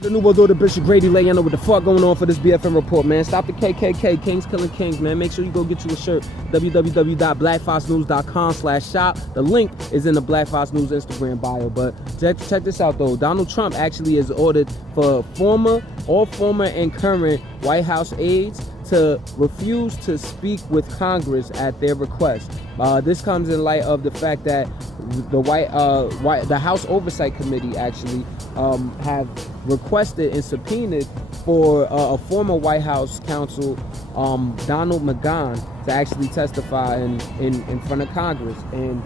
The new world order, Bishop Grady laying over what the fuck going on for this BFN report, man. Stop the KKK, Kings killing kings, man. Make sure you go get you a shirt. www.blackfoxnews.com/shop. The link is in the Black Fox News Instagram bio. But check this out though. Donald Trump actually has ordered for all former and current White House aides to refuse to speak with Congress at their request. This comes in light of the fact that the House Oversight Committee actually have requested and subpoenaed for a former White House counsel, Donald McGahn, to actually testify in front of Congress. And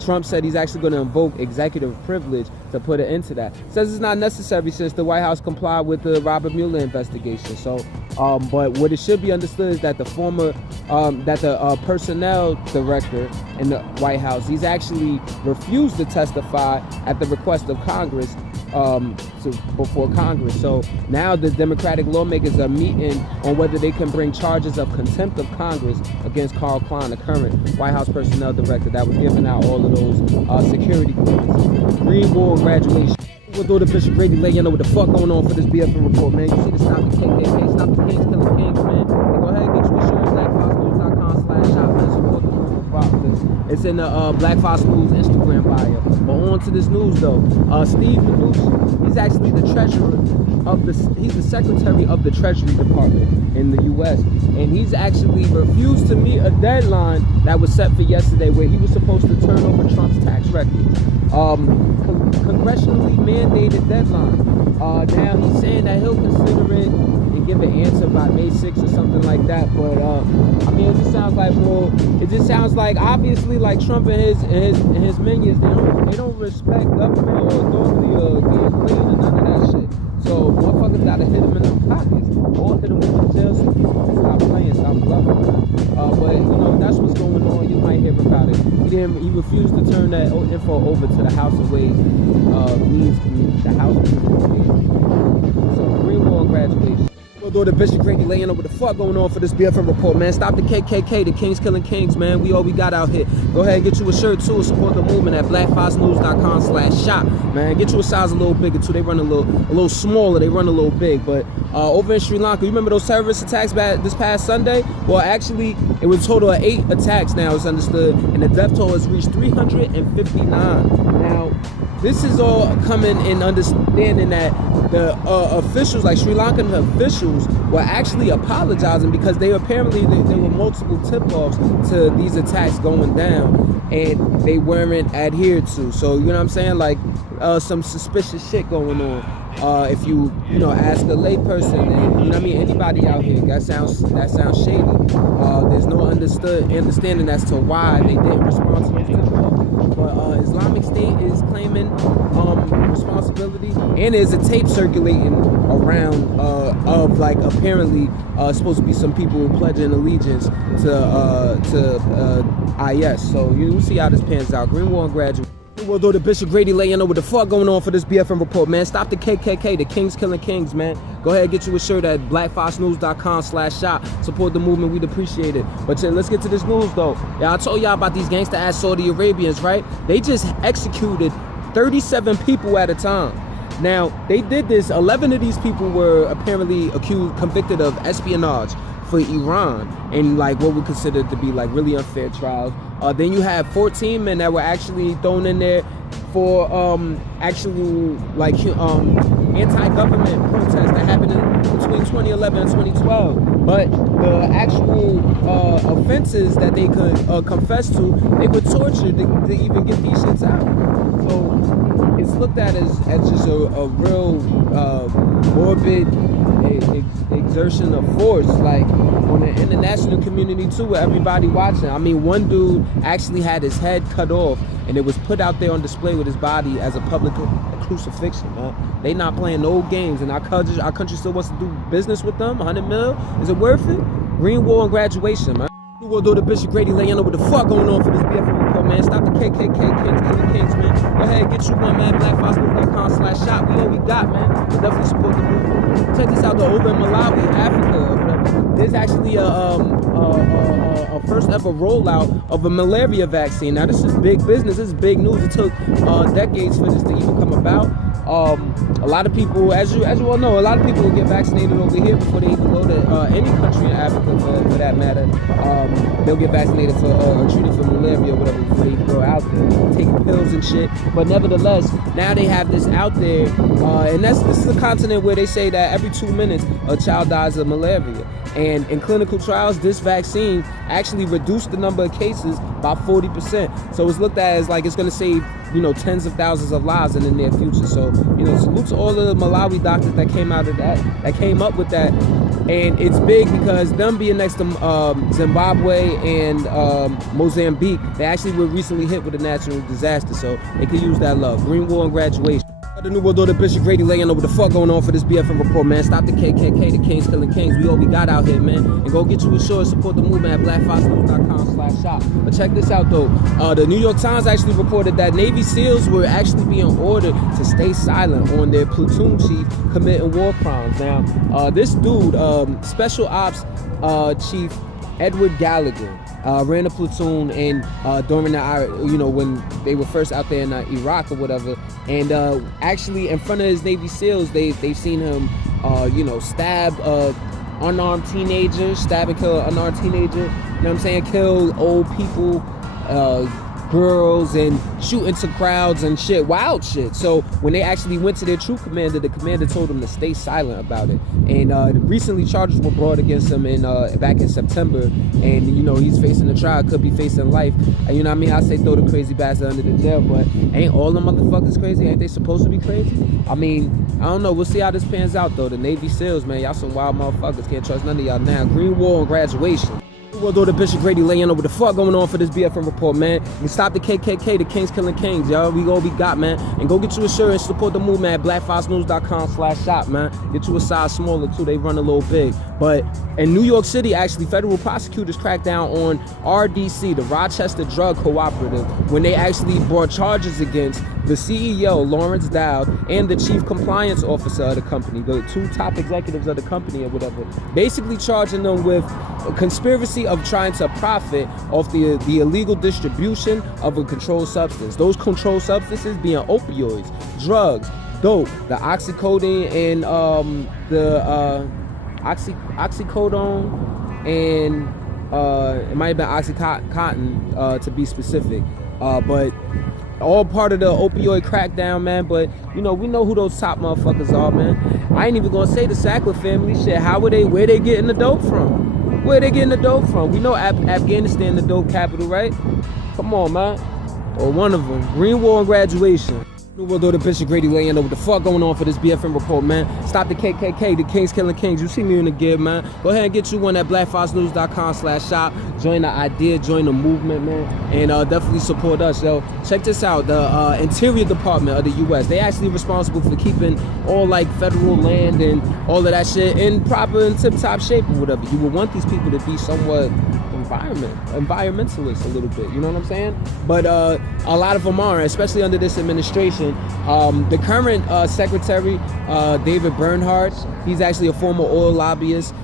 Trump said he's actually going to invoke executive privilege to put an end to that. Says it's not necessary since the White House complied with the Robert Mueller investigation. So, but what it should be understood is that the personnel director in the White House, he's actually refused to testify at the request of Congress before Congress. So now the Democratic lawmakers are meeting on whether they can bring charges of contempt of Congress against Carl Klein, the current White House personnel director that was giving out all of those security clearances. Green Wall graduation. We'll do the Bishop Grady laying over what the fuck going on for this BFN report, man. You see the Stop the KKK, Stop the Kings killing kings, man. Go ahead and get you a shirt, blackfoxnews.com/shop, man. Support the news about this. It's in the Black Fox News Instagram bio. But on to this news though. Steve Mnuchin, he's actually the treasurer he's the secretary of the Treasury Department in the U.S. And he's actually refused to meet a deadline that was set for yesterday where he was supposed to turn over Trump's tax records. Congressionally mandated deadline. Now he's saying that he'll consider it and give an answer by May 6th or something like that. But I mean, it just sounds like obviously like Trump and his minions, they don't respect government or authority or being clean or none of that shit. So motherfuckers gotta hit him in the pockets or hit him with the jail so he can stop playing, stop bluffing. But you know, that's what's going on. You might hear about it. He refused to turn that info over to the House of Ways Means Committee, the House Means Committee. So Green Wall graduation. We'll do the Bishop Grady laying over what the fuck going on for this BFN report, man. Stop the KKK, the Kings killing kings, man. We all we got out here. Go ahead and get you a shirt too. Support the movement at blackfoxnews.com/shop, man. Get you a size a little bigger too. They run a little smaller. They run a little big. But over in Sri Lanka, you remember those terrorist attacks this past Sunday? Well, actually, it was a total of 8 attacks now, it's understood, and the death toll has reached 359. Now, this is all coming in understanding that the officials, like Sri Lankan officials, were actually apologizing because there were multiple tip-offs to these attacks going down and they weren't adhered to. So, you know what I'm saying? Like, some suspicious shit going on. If you ask a lay person, you know what I mean, anybody out here, that sounds shady. There's no understanding as to why they didn't respond to those tip-offs. But Islamic State is claiming responsibility, and there's a tape circulating around of like apparently supposed to be some people pledging allegiance to IS. So you see how this pans out. Greenwald graduate. We'll do the Bishop Grady laying over what the fuck going on for this BFN report, man. Stop the KKK, the Kings killing kings, man. Go ahead and get you a shirt at blackfoxnews.com/shop. Support the movement, we'd appreciate it. But let's get to this news though. Yeah, I told y'all about these gangster ass Saudi Arabians, right? They just executed 37 people at a time. Now, they did this, 11 of these people were apparently convicted of espionage for Iran and like what we consider to be like really unfair trials. Then you have 14 men that were actually thrown in there for actual like anti-government protests that happened between 2011 and 2012. But the actual offenses that they could confess to, they were tortured to even get these shits out. So it's looked at as just a real morbid exertion of force, like on the international community too, with everybody watching. I mean, one dude actually had his head cut off and it was put out there on display with his body as a public crucifixion, man. They not playing no games, and our country still wants to do business with them. 100 mil, is it worth it? Green Wall and graduation, man. We'll do the Bishop Grady laying over what the fuck going on for this BFN report, man. Stop the KKK, Kings killing kings, man. Go ahead and get you one, man. blackfoxnews.com/shop. We all we got, man. We'll definitely support the movement. Check this out though, over in Malawi, Africa, or whatever. There's actually a first ever rollout of a malaria vaccine. Now this is big business, this is big news. It took decades for this to even come about. A lot of people, as you all know, a lot of people will get vaccinated over here before they even go to any country in Africa, for that matter. They'll get vaccinated for or treated for malaria or whatever before they go out there, taking pills and shit. But nevertheless, now they have this out there, and this is a continent where they say that every 2 minutes a child dies of malaria. And in clinical trials, this vaccine actually reduced the number of cases by 40%. So it's looked at as like it's going to save, tens of thousands of lives in the near future. So, salute to all of the Malawi doctors that came out of that came up with that. And it's big because them being next to Zimbabwe and Mozambique, they actually were recently hit with a natural disaster. So they could use that love. Green War and graduation. The New World Order, Bishop Grady laying over the fuck going on for this BFN Report, man. Stop the KKK, the Kings killing kings. We all we got out here, man. And go get you a shirt, support the movement at blackfoxnews.com/shop. But check this out, though. The New York Times actually reported that Navy SEALs were actually being ordered to stay silent on their platoon chief committing war crimes. Now, this dude, Special Ops Chief Edward Gallagher, ran a platoon and during the when they were first out there in Iraq or whatever, and actually in front of his Navy SEALs, they've seen him stab unarmed teenagers, stab and kill an unarmed teenager. You know what I'm saying? Kill old people, girls, and shoot into crowds and shit, wild shit. So when they actually went to their troop commander, the commander told them to stay silent about it. And recently charges were brought against him back in September, and he's facing a trial, could be facing life. And you know what I mean? I say throw the crazy bastard under the jail, but ain't all them motherfuckers crazy? Ain't they supposed to be crazy? I mean, I don't know. We'll see how this pans out though. The Navy SEALs, man, y'all some wild motherfuckers. Can't trust none of y'all now. Green War and graduation. World Order, Bishop Grady laying over the fuck going on for this BFN Report, man. And stop the KKK, the Kings killing kings, y'all. We all we got, man. And go get you a shirt and support the movement at blackfoxnews.com/shop, man. Get you a size smaller too. They run a little big. But in New York City, actually, federal prosecutors cracked down on RDC, the Rochester Drug Cooperative, when they actually brought charges against the CEO, Lawrence Dowd, and the chief compliance officer of the company, the two top executives of the company or whatever, basically charging them with a conspiracy of trying to profit off the illegal distribution of a controlled substance. Those controlled substances being opioids, drugs, dope, the oxycodone, and the oxycodone, and it might have been oxycontin to be specific, but all part of the opioid crackdown, man. But we know who those top motherfuckers are, man. I ain't even gonna say the Sackler family. Shit, where they getting the dope from? Where they getting the dope from? We know Afghanistan the dope capital, right? Come on, man. Or one of them. Green War and graduation. New World Order, Bishop Grady laying over the fuck going on for this BFN Report, man. Stop the KKK, the Kings killing kings. You see me in the gear, man. Go ahead and get you one at blackfoxnews.com/shop. Join the idea, join the movement, man. And definitely support us, yo. Check this out. The Interior Department of the U.S., they actually responsible for keeping all federal land and all of that shit in proper and tip-top shape or whatever. You would want these people to be somewhat environmentalists a little bit, you know what I'm saying? But a lot of them are, especially under this administration. The current secretary, David Bernhardt, he's actually a former oil lobbyist.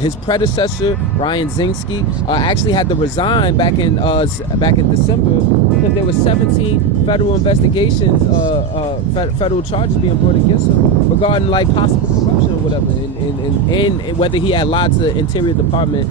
His predecessor, Ryan Zinski, actually had to resign back in December because there were 17 federal investigations, federal charges being brought against him regarding possible corruption or whatever, and whether he had lied to Interior Department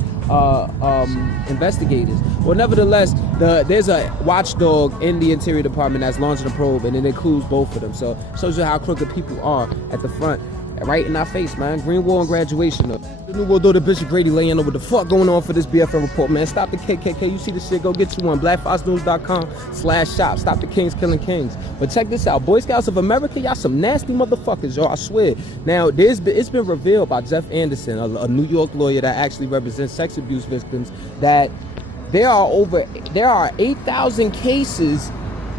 investigators. Well, nevertheless, there's a watchdog in the Interior Department that's launching a probe, and it includes both of them. So it shows you how crooked people are at the front, right in our face, man. Green War and graduation. The New World Order, Bishop Grady laying over the fuck going on for this BFN Report, man. Stop the KKK. You see the shit, go get you one. blackfoxnews.com/shop. Stop the Kings killing kings. But check this out. Boy Scouts of America, y'all some nasty motherfuckers, y'all. I swear. Now, it's been revealed by Jeff Anderson, a New York lawyer that actually represents sex abuse victims, that there are 8,000 cases,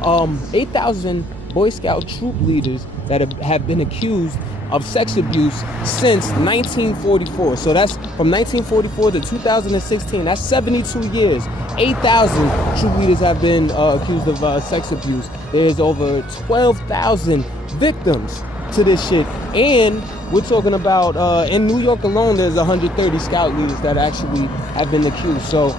8,000 Boy Scout troop leaders that have been accused of sex abuse since 1944. So that's from 1944 to 2016. That's 72 years. 8,000 troop leaders have been accused of sex abuse. There's over 12,000 victims to this shit. And we're talking about, in New York alone, there's 130 scout leaders that actually have been accused. So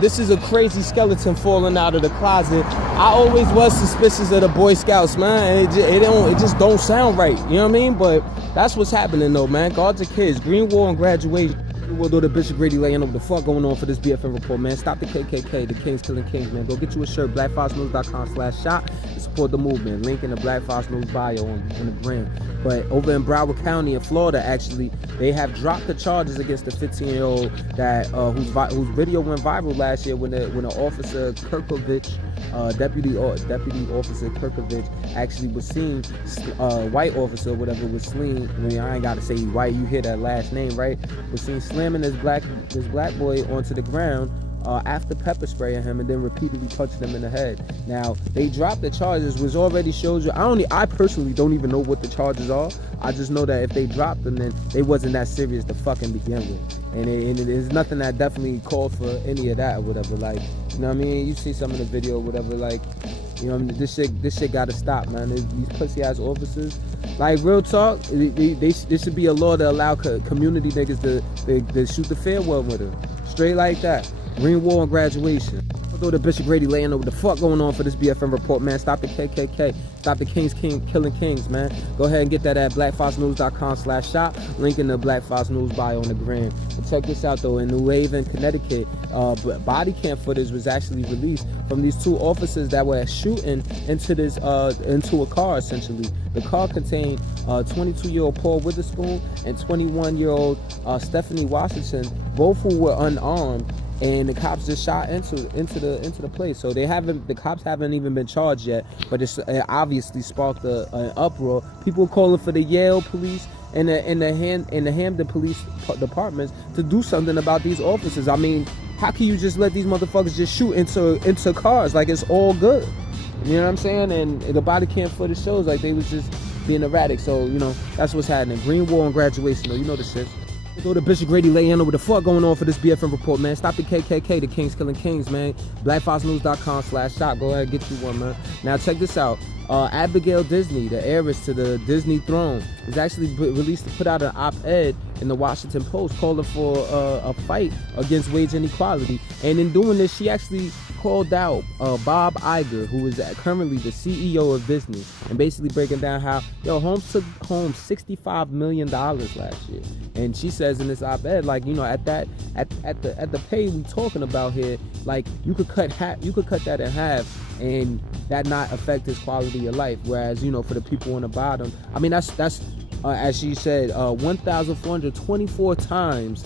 This is a crazy skeleton falling out of the closet. I always was suspicious of the Boy Scouts, man. It just don't sound right. You know what I mean? But that's what's happening though, man. Guard your kids. Green War and graduation. We'll do the Bishop Grady laying over the fuck going on for this BFN report, man. Stop the KKK, the Kings killing kings, man. Go get you a shirt, blackfoxnews.com/shop, and support the movement. Link in the Black Fox News bio on the brand. But over in Broward County in Florida, actually, they have dropped the charges against the 15-year-old that whose video went viral last year when Officer Kirkovich, Deputy Officer Kirkovich, actually was seen, white officer, whatever, was seen. I mean, I ain't got to say white. You hear that last name, right? Was seen slamming this black boy onto the ground after pepper spraying him and then repeatedly punching him in the head. Now they dropped the charges, which already shows you. I personally don't even know what the charges are. I just know that if they dropped them, then they wasn't that serious to fucking begin with, and it is nothing that definitely called for any of that or whatever. Like, you know what I mean? You see some of the video or whatever, like, you know what I mean? This shit gotta stop, man. These pussy ass officers, like, real talk, there should be a law to allow community niggas to shoot the fair one with them, straight like that. Green War and graduation. Although the Bishop Grady laying over the fuck going on for this BFN report, man. Stop the KKK. Stop the Kings killing kings, man. Go ahead and get that at blackfoxnews.com/shop. Link in the Black Fox News bio on the gram. And check this out though, in New Haven, Connecticut, body cam footage was actually released from these two officers that were shooting into a car. Essentially, the car contained 22-year-old Paul Witherspoon and 21-year-old Stephanie Washington, both who were unarmed. And the cops just shot into the place. So the cops haven't even been charged yet, but it obviously sparked an uproar. People calling for the Yale police and the Hampton police departments to do something about these officers. I mean, how can you just let these motherfuckers just shoot into cars like it's all good? You know what I'm saying? And the body cam footage shows like they was just being erratic. So, you know, that's what's happening. Green War and graduation, though. You know the shit. Go to Bishop Grady laying over the fuck going on for this BFN report, man. Stop the KKK, the Kings killing kings, man. blackfoxnews.com/shop. Go ahead and get you one, man. Now check this out. Abigail Disney, the heiress to the Disney throne, is actually released to put out an op-ed in the Washington Post calling for a fight against wage inequality. And in doing this, she actually called out Bob Iger, who is currently the CEO of Disney, and basically breaking down how Holmes took home $65 million last year. And she says in this op-ed, like, you know, at the pay we talking about here, like, you could cut that in half and that not affect his quality of life. Whereas, you know, for the people on the bottom, I mean, that's as she said, 1,424 times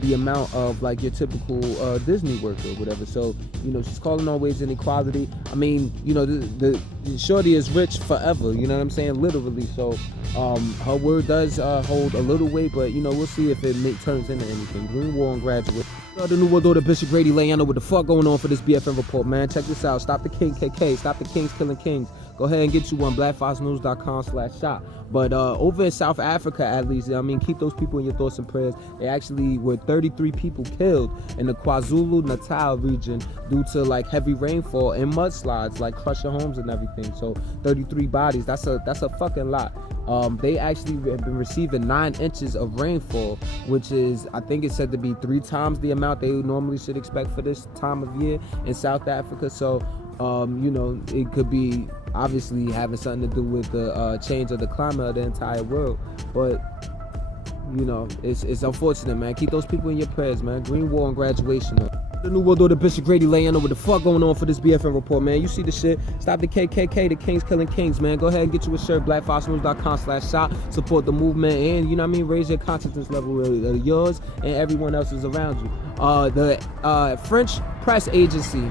the amount of like your typical Disney worker or whatever. So, you know, she's calling on wage inequality. I mean, you know, the shorty is rich forever, you know what I'm saying, literally. So her word does hold a little weight, but, you know, we'll see if it turns into anything. Green War and graduate. The new world order, Bishop Grady laying over the fuck going on for this BFN report, man. Check this out. Stop the KKK. Stop the Kings killing kings. Go ahead and get you one, blackfoxnews.com/shop. But over in South Africa, at least, I mean, keep those people in your thoughts and prayers. They actually were 33 people killed in the KwaZulu-Natal region due to like heavy rainfall and mudslides, like crushing homes and everything. So 33 bodies. That's a fucking lot. They actually have been receiving 9 inches of rainfall, which is, I think it's said to be 3 times the amount they normally should expect for this time of year in South Africa. So, you know, it could be obviously having something to do with the change of the climate of the entire world. But, you know, it's unfortunate, man. Keep those people in your prayers, man. Green War and graduation, though. The new world order, Bishop Grady laying over the fuck going on for this BFN report, man. You see the shit. Stop the KKK, the Kings killing kings, man. Go ahead and get you a shirt, blackfoxnews.com/shop. Support the movement and, you know what I mean, raise your consciousness level of yours and everyone else's around you. The French press agency,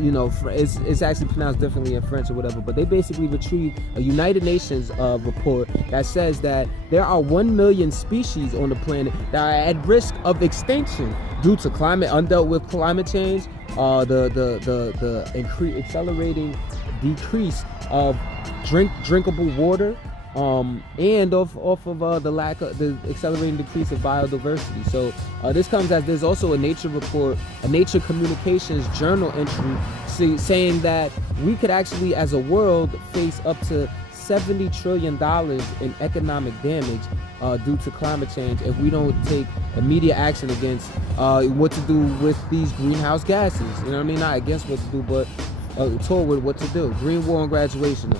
you know, it's actually pronounced differently in French or whatever, but they basically retrieved a United Nations report that says that there are 1 million species on the planet that are at risk of extinction due to undealt with climate change, the accelerating decrease of drinkable water, and off of the lack of the accelerating decrease of biodiversity. So this comes as there's also a Nature report, a Nature Communications journal entry saying that we could actually, as a world, face up to $70 trillion in economic damage due to climate change if we don't take immediate action against what to do with these greenhouse gases. You know what I mean? Not against what to do, but told with what to do. Green War on graduation.